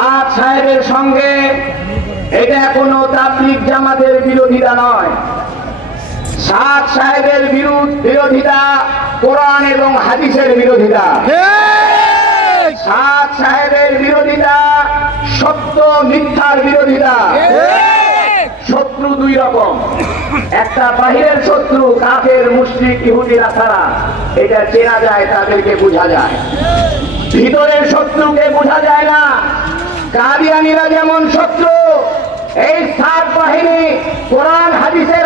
সাদ সাহেবের সঙ্গে এটা কোনো তাবলিক জামাতের বিরোধিতা নয়। সাদ সাহেবের বিরোধ বিরোধিতা কোরআন এবং হাদিসের বিরোধিতা। সাদ সাহেবের বিরোধিতা সত্য মিথ্যার বিরোধিতা। শত্রু দুই রকম। একটা বাহিরের শত্রু কাফের মুসলিম ইহুদিরা ছাড়া এটা চেনা যায় তাদেরকে বোঝা যায়। ভিতরের শত্রুকে বোঝা যায় না কাদিয়ানিরা যেমন শত্রু এই সার বাহিনী কোরআন হাদিসের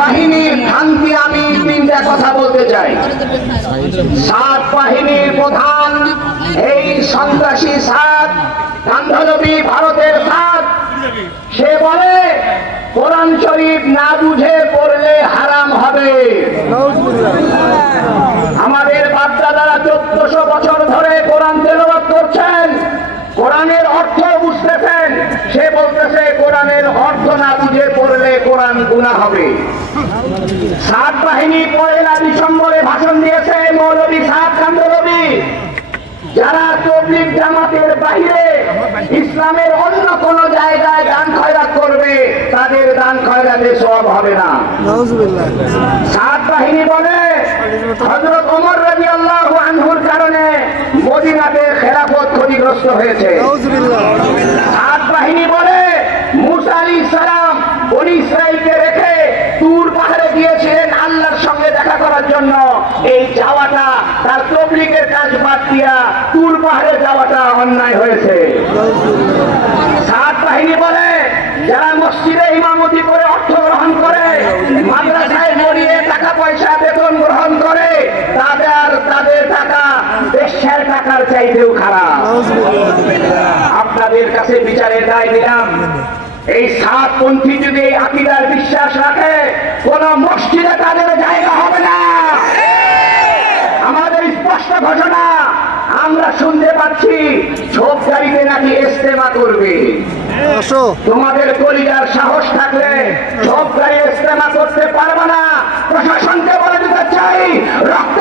বাহিনীর ভ্রান্তি আমি তিনটা কথা বলতে চাই। সাত বাহিনীর প্রধান, এই সন্ত্রাসী সাত গান্ধলবী ভারতের সাত। সে বলে, কোরআন শরীফ না বুঝে পড়লে হারাম হবে। আমাদের বাপদাদারা চোদ্দশো বছর ধরে কোরআন তেলাওয়াত করছেন, কোরআনের অর্থ বুঝতেছেন। সে বলতেছে, কোরআনের অর্থ না বুঝে পড়লে কোরআন গুণা হবে। সাত বাহিনী পয়লা ডিসেম্বরে ভাষণ দিয়েছে মৌলবী সাত কান্দলবী যারা তবলিগ জামাতের বাইরে ইসলামের অন্য কোন জায়গায় দান খয়রাত করবে তাদের দান খয়রাতে সব হবে না। সাত বাহিনী বলে হজরত ওমর রাজি আল্লাহ আনহুর কারণে মদিনাতে খেলাফত ক্ষতিগ্রস্ত হয়েছে সাত বাহিনী বলে মুসা আলী সালাম, বনি ইসরাইলকে রেখে তুর পাহাড়ে গিয়েছিলেন আল্লাহর সঙ্গে দেখা করার জন্য। এই যাওয়াটা, তার তবলিগের কাজ বাদ দিয়া তুর পাহাড়ে যাওয়াটা অন্যায় হয়েছে। সাত বাহিনী বলে, যারা মসজিদে ইমামতি করে অর্থ গ্রহণ করে, মাদ্রাসায় মরিয়ে টাকা পয়সা বেতন গ্রহণ করে, তাদের তাদের টাকা দেশের টাকার চাইতেও খারাপ। আপনাদের কাছে বিচারের দায় দিলাম এই সাত পন্থী যদি এই আকিদার বিশ্বাস রাখে কোন মসজিদে তাদের জায়গা হবে না। আমাদের স্পষ্ট ঘটনা আমরা শুনতে পাচ্ছি ছোপকারীতে নাকি ইস্তেমা করবে। তোমাদের কলিজার সাহস থাকলে ছোপকারী ইস্তেমা করতে পারবে না। প্রশাসনকে বলে দিতে চাই রক্ত